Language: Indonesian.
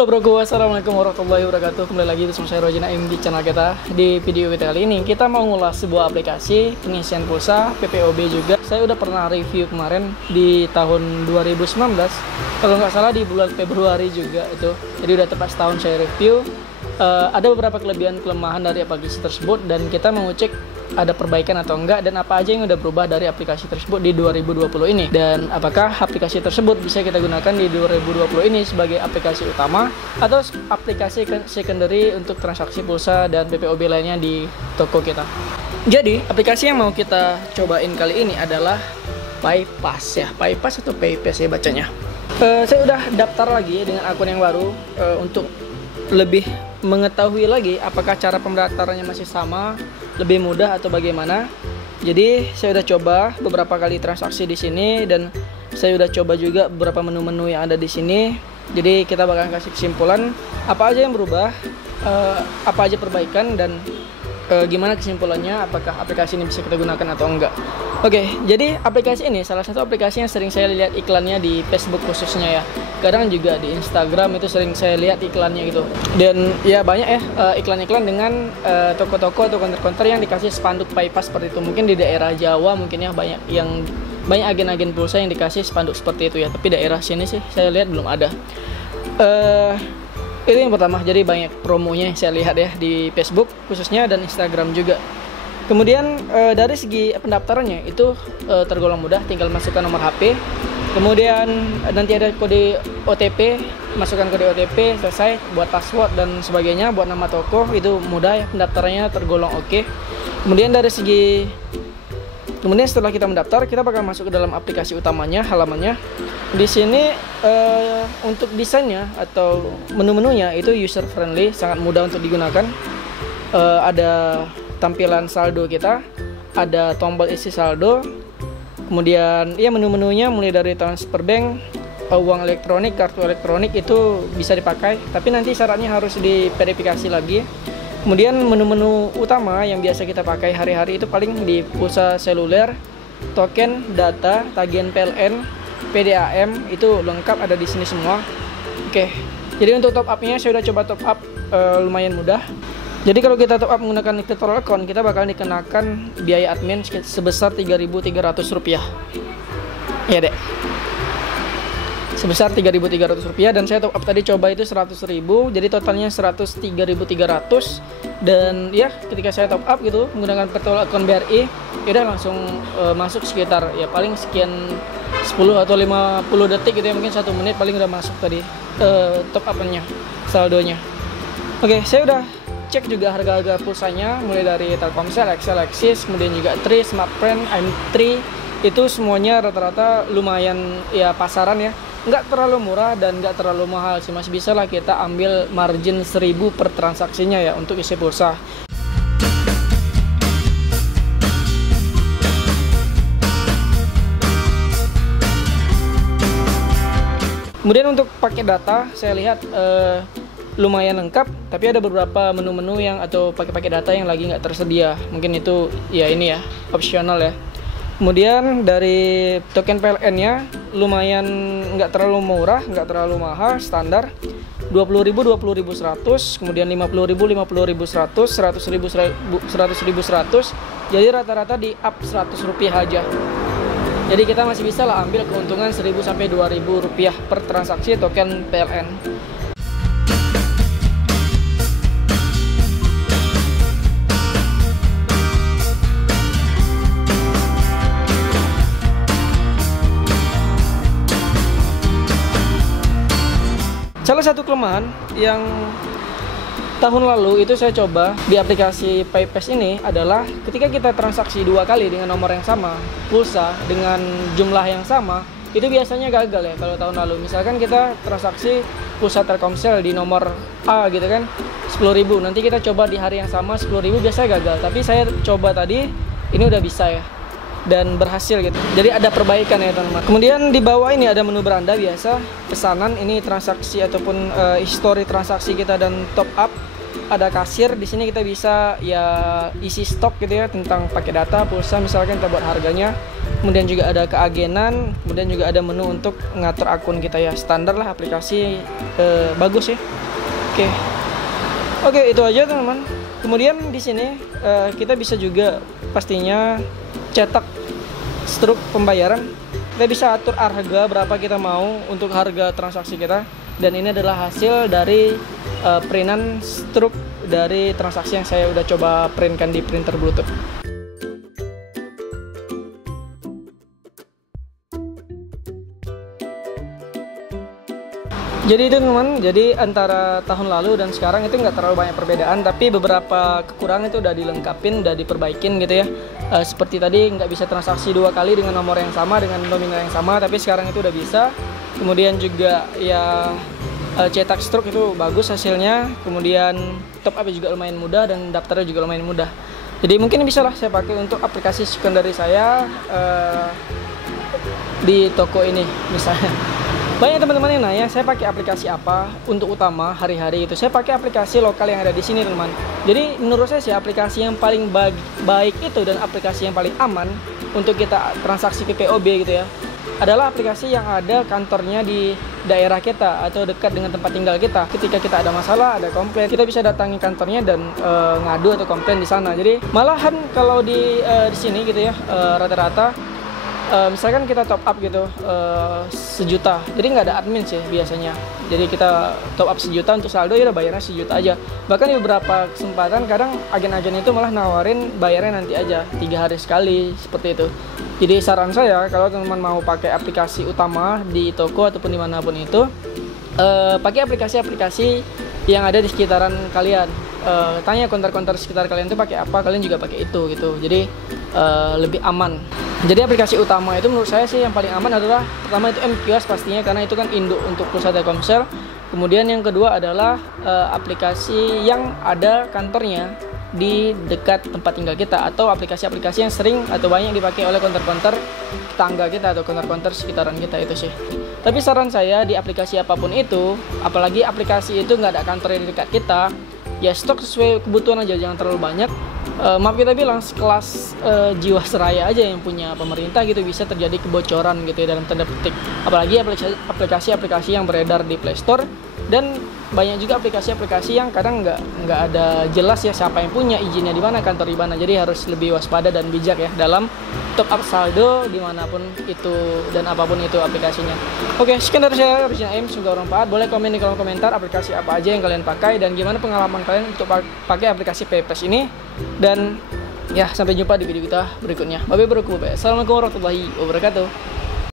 Halo broku, assalamualaikum warahmatullahi wabarakatuh. Kembali lagi bersama saya Roji Naim di channel kita. Di video kita kali ini kita mau ngulas sebuah aplikasi pengisian pulsa PPOB juga. Saya udah pernah review kemarin di tahun 2019, kalau nggak salah di bulan Februari juga itu. Jadi udah tepat setahun saya review. Ada beberapa kelebihan kelemahan dari aplikasi tersebut dan kita mau cek ada perbaikan atau enggak dan apa aja yang udah berubah dari aplikasi tersebut di 2020 ini, dan apakah aplikasi tersebut bisa kita gunakan di 2020 ini sebagai aplikasi utama atau aplikasi secondary untuk transaksi pulsa dan PPOB lainnya di toko kita. Jadi aplikasi yang mau kita cobain kali ini adalah PayPass ya, PayPass atau PayPass ya bacanya. Saya udah daftar lagi dengan akun yang baru untuk lebih mengetahui lagi apakah cara pendaftarannya masih sama, lebih mudah atau bagaimana. Jadi saya udah coba beberapa kali transaksi di sini dan saya udah coba juga beberapa menu-menu yang ada di sini. Jadi kita bakal kasih kesimpulan apa aja yang berubah, apa aja perbaikan, dan gimana kesimpulannya, apakah aplikasi ini bisa kita gunakan atau enggak. Oke, jadi aplikasi ini salah satu aplikasi yang sering saya lihat iklannya di Facebook khususnya ya. Kadang juga di Instagram itu sering saya lihat iklannya gitu. Dan ya banyak ya iklan-iklan dengan toko-toko atau counter-counter yang dikasih spanduk PayPass seperti itu. Mungkin di daerah Jawa mungkin ya banyak agen-agen pulsa yang dikasih spanduk seperti itu ya. Tapi daerah sini sih saya lihat belum ada. Itu yang pertama, jadi banyak promonya yang saya lihat ya di Facebook khususnya dan Instagram juga. Kemudian dari segi pendaftarannya itu tergolong mudah, tinggal masukkan nomor HP. Kemudian nanti ada kode OTP, masukkan kode OTP, selesai. Buat password dan sebagainya, buat nama toko itu mudah ya, pendaftarannya tergolong oke. Kemudian setelah kita mendaftar, kita bakal masuk ke dalam aplikasi utamanya, halamannya. Di sini untuk desainnya atau menu-menunya itu user friendly, sangat mudah untuk digunakan. Ada tampilan saldo kita, ada tombol isi saldo. Kemudian ya menu-menunya mulai dari transfer bank, uang elektronik, kartu elektronik itu bisa dipakai, tapi nanti syaratnya harus diverifikasi lagi. Kemudian menu-menu utama yang biasa kita pakai hari-hari itu paling di pulsa seluler, token, data, tagihan PLN, PDAM itu lengkap ada di sini semua. Oke. Jadi untuk top up-nya saya udah coba top up, lumayan mudah. Jadi kalau kita top up menggunakan virtual account, kita bakal dikenakan biaya admin sebesar Rp3.300. Ya dek, sebesar Rp3.300, dan saya top up tadi coba itu 100.000, jadi totalnya 103.300. Dan ya ketika saya top up gitu menggunakan virtual account BRI, ya udah langsung masuk sekitar ya paling sekian 10 atau 50 detik gitu ya, mungkin 1 menit paling udah masuk tadi top up-nya, saldonya. Oke, saya udah cek juga harga-harga pulsanya mulai dari Telkomsel, XL, Axis, kemudian juga Tri, Smartfren, M3, itu semuanya rata-rata lumayan ya pasaran ya. Nggak terlalu murah dan nggak terlalu mahal sih, masih bisa lah kita ambil margin 1.000 per transaksinya ya untuk isi pulsa. Kemudian untuk paket data saya lihat lumayan lengkap, tapi ada beberapa menu-menu yang atau paket-paket data yang lagi nggak tersedia. Mungkin itu ya ini ya opsional ya. Kemudian dari token PLN-nya lumayan nggak terlalu murah, nggak terlalu mahal, standar 20.000 20.100, kemudian 50.000 50.100, 100.000 100.000 100. Jadi rata-rata di up Rp100 aja. Jadi kita masih bisa lah ambil keuntungan 1.000 sampai Rp2.000 per transaksi token PLN. Salah satu kelemahan yang tahun lalu itu saya coba di aplikasi PayPass ini adalah ketika kita transaksi 2 kali dengan nomor yang sama, pulsa dengan jumlah yang sama, itu biasanya gagal ya kalau tahun lalu. Misalkan kita transaksi pulsa Telkomsel di nomor A gitu kan, 10.000, nanti kita coba di hari yang sama 10.000, biasanya gagal. Tapi saya coba tadi, ini udah bisa ya, dan berhasil gitu. Jadi ada perbaikan ya teman-teman. Kemudian di bawah ini ada menu beranda biasa, pesanan, ini transaksi ataupun history transaksi kita dan top up. Ada kasir, di sini kita bisa ya isi stok gitu ya tentang pakai data pulsa, misalkan kita buat harganya. kemudian juga ada keagenan, kemudian juga ada menu untuk ngatur akun kita ya. Standar lah aplikasi, bagus ya. Oke, itu aja teman-teman. Kemudian di sini kita bisa juga pastinya cetak struk pembayaran. Kita bisa atur harga berapa kita mau untuk harga transaksi kita, dan ini adalah hasil dari printan struk dari transaksi yang saya udah coba printkan di printer Bluetooth. Jadi itu teman, jadi antara tahun lalu dan sekarang itu nggak terlalu banyak perbedaan, tapi beberapa kekurangan itu udah dilengkapin, udah diperbaikin gitu ya. Seperti tadi nggak bisa transaksi 2 kali dengan nomor yang sama, dengan nominal yang sama, tapi sekarang itu udah bisa. Kemudian juga ya cetak struk itu bagus hasilnya, kemudian top up juga lumayan mudah, dan daftarnya juga lumayan mudah. Jadi mungkin bisa lah saya pakai untuk aplikasi secondary saya di toko ini misalnya. Banyak teman-teman yang nanya, saya pakai aplikasi apa untuk utama hari-hari itu. Saya pakai aplikasi lokal yang ada di sini, teman. Jadi menurut saya sih aplikasi yang paling baik itu dan aplikasi yang paling aman untuk kita transaksi PPOB gitu ya, adalah aplikasi yang ada kantornya di daerah kita atau dekat dengan tempat tinggal kita. Ketika kita ada masalah, ada komplain, kita bisa datangi kantornya dan ngadu atau komplain di sana. Jadi malahan kalau di sini gitu ya, rata-rata misalkan kita top up gitu 1 juta, jadi nggak ada admin sih biasanya. Jadi kita top up 1 juta untuk saldo, ya udah bayarnya 1 juta aja. Bahkan di beberapa kesempatan kadang agen-agen itu malah nawarin bayarnya nanti aja 3 hari sekali, seperti itu. Jadi saran saya kalau teman-teman mau pakai aplikasi utama di toko ataupun dimanapun itu, pakai aplikasi-aplikasi yang ada di sekitaran kalian. Tanya konter-konter sekitar kalian itu pakai apa, kalian juga pakai itu gitu. Jadi lebih aman. Jadi aplikasi utama itu menurut saya sih yang paling aman adalah pertama itu mQuest pastinya, karena itu kan induk untuk Pulsa Telkomsel. Kemudian yang kedua adalah aplikasi yang ada kantornya di dekat tempat tinggal kita, atau aplikasi-aplikasi yang sering atau banyak dipakai oleh konter-konter tetangga kita atau konter-konter sekitaran kita itu sih. Tapi saran saya di aplikasi apapun itu, apalagi aplikasi itu nggak ada kantor yang di dekat kita, ya stok sesuai kebutuhan aja, jangan terlalu banyak. Maaf kita bilang sekelas Jiwasraya aja yang punya pemerintah gitu, bisa terjadi kebocoran gitu ya dalam tanda petik. Apalagi aplikasi-aplikasi yang beredar di Play Store, dan banyak juga aplikasi-aplikasi yang kadang nggak ada jelas ya siapa yang punya, izinnya di mana, kantor di mana. Jadi harus lebih waspada dan bijak ya dalam top up saldo dimanapun itu dan apapun itu aplikasinya. Oke, sekian dari saya Regina M, semoga bermanfaat. Boleh komen di kolom komentar aplikasi apa aja yang kalian pakai dan gimana pengalaman kalian untuk pakai aplikasi PPS ini. Dan ya, sampai jumpa di video kita berikutnya. Assalamualaikum warahmatullahi wabarakatuh.